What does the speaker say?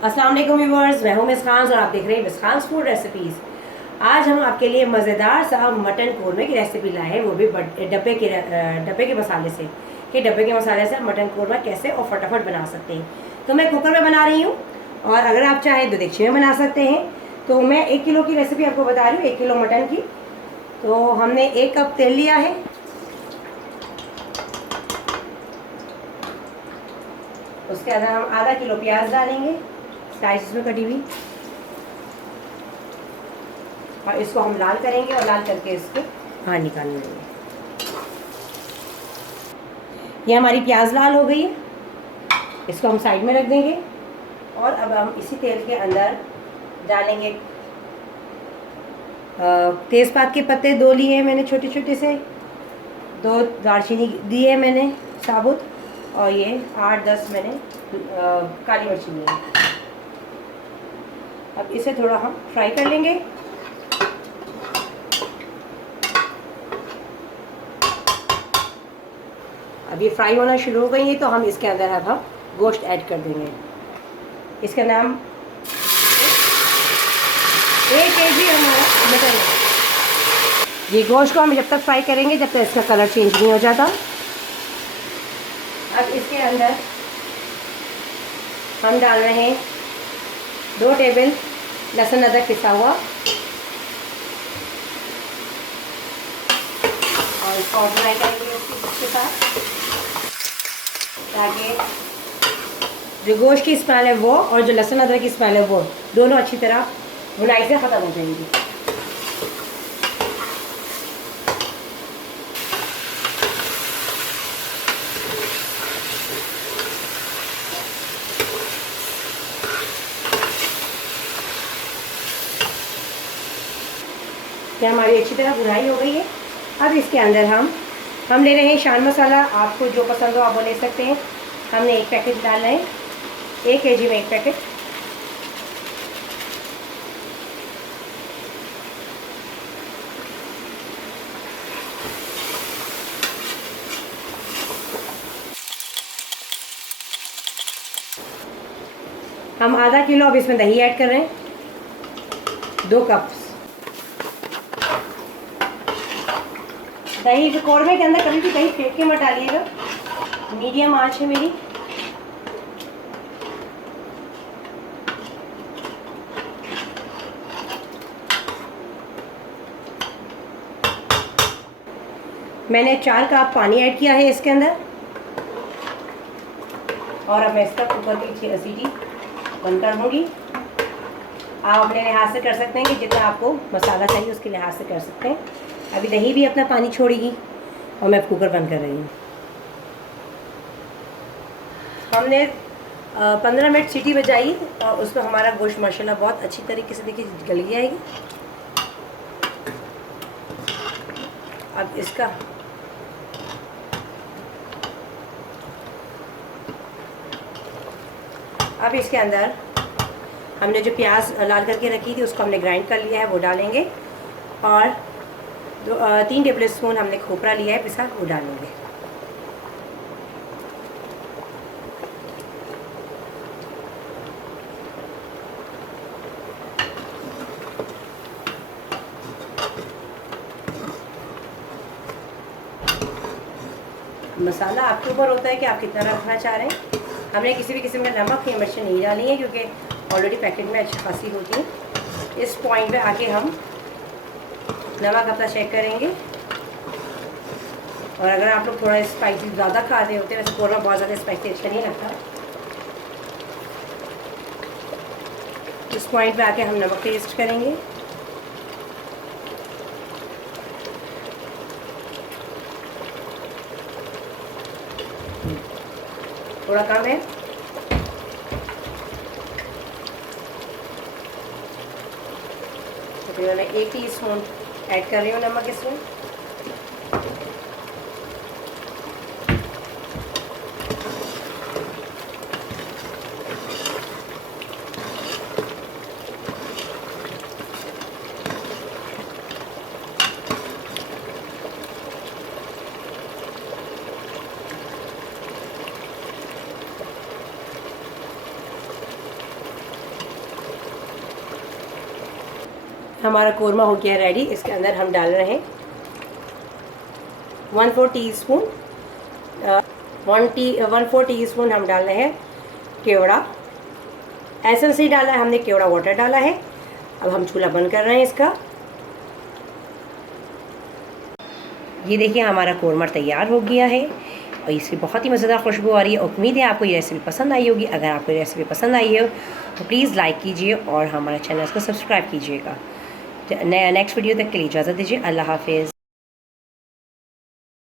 अस्सलाम वालेकुम व्यूअर्स, मैं हूं मिस खान और आप देख रहे हैं मिस खान फूड रेसिपीज़। आज हम आपके लिए मज़ेदार सा मटन कोरमे की रेसिपी लाए हैं, वो भी डब्बे के मसाले से। कि डब्बे के मसाले से मटन कोरमा कैसे और फटाफट बना सकते हैं। तो मैं कुकर में बना रही हूँ, और अगर आप चाहें तो देगची में बना सकते हैं। तो मैं 1 किलो की रेसिपी आपको बता रही हूँ, 1 किलो मटन की। तो हमने 1 कप तेल लिया है। उसके अंदर हम आधा किलो प्याज डालेंगे, स्लाइसेस में कटी हुई, और इसको हम लाल करेंगे और लाल करके इसको बाहर निकाल लेंगे। ये हमारी प्याज लाल हो गई है, इसको हम साइड में रख देंगे। और अब हम इसी तेल के अंदर डालेंगे तेज़पात के पत्ते 2 लिए हैं मैंने छोटे छोटे से, 2 दालचीनी दी है मैंने साबुत, और ये 8-10 मैंने काली मिर्ची ली है। अब इसे थोड़ा हम फ्राई कर लेंगे। अब ये फ्राई होना शुरू हो गई है, तो हम इसके अंदर अब हम गोश्त ऐड कर देंगे। इसका नाम 1 kg हमारा मटन है। ये गोश्त को हम जब तक फ्राई करेंगे जब तक इसका कलर चेंज नहीं हो जाता। अब इसके अंदर हम डाल रहे हैं 2 टेबल लहसुन अदरक पिसा हुआ, और इसको फ्राई करेंगे इसके साथ, ताकि जो गोश्त की स्मेल है वो और जो लहसुन अदरक की स्मेल है वो दोनों अच्छी तरह भुनाई से ख़त्म हो जाएंगी। ये हमारी अच्छी तरह भुनाई हो गई है। अब इसके अंदर हम ले रहे हैं शान मसाला। आपको जो पसंद हो आप वो ले सकते हैं। हमने 1 पैकेट डालना है, 1 kg में 1 पैकेट। हम आधा किलो अब इसमें दही ऐड कर रहे हैं, 2 कप। दही कोरमे के अंदर कभी भी दही फेंक के मत डालिएगा। मीडियम आंच है मेरी। मैंने 4 कप पानी ऐड किया है इसके अंदर, और अब मैं इसका कुकर की सीटी बंद कर दूँगी। आप अपने लिहाज से कर सकते हैं कि जितना आपको मसाला चाहिए उसके लिहाज से कर सकते हैं। अभी दही भी अपना पानी छोड़ेगी, और मैं कुकर बंद कर रही हूँ। हमने 15 मिनट सीटी बजाई, और उसमें हमारा गोश्त माशाल्लाह बहुत अच्छी तरीके से देखिए गल जाएगी। अब इसका अब इसके अंदर हमने जो प्याज लाल करके रखी थी उसको हमने ग्राइंड कर लिया है, वो डालेंगे। और 3 टेबल स्पून हमने खोपरा लिया है पिसा, वो डालेंगे। मसाला आपके ऊपर होता है कि आप कितना रखना चाह रहे हैं। हमने किसी भी किस्म का नमक या मिर्च नहीं डाली है, क्योंकि ऑलरेडी पैकेट में अच्छी खासी होती है। इस पॉइंट पे आके हम नमक अपना चेक करेंगे। और अगर आप लोग थोड़ा स्पाइसी ज़्यादा खा रहे होते हैं, वैसे कोरमा बहुत ज़्यादा स्पाइसी अच्छा नहीं लगता, इस पॉइंट पे आके हम नमक टेस्ट करेंगे। थोड़ा कम है, तो मैं 1 टीस्पून ऐड कर रही हूँ नमक इसमें। हमारा कोरमा हो गया रेडी। इसके अंदर हम डाल रहे हैं 1/4 टीस्पून 1/4 टीस्पून हम डाल रहे हैं केवड़ा। एसेंस ही डाला है हमने, केवड़ा वाटर डाला है। अब हम चूल्हा बंद कर रहे हैं इसका। ये देखिए हमारा कोरमा तैयार हो गया है और इसकी बहुत ही मज़ेदार खुशबू आ रही है। उम्मीद है आपको ये रेसिपी पसंद आई होगी। अगर आपको ये रेसिपी पसंद आई हो तो प्लीज़ लाइक कीजिए और हमारे चैनल को सब्सक्राइब कीजिएगा। नेक्स्ट वीडियो तक के लिए इजाज़त दीजिए। अल्लाह हाफिज़।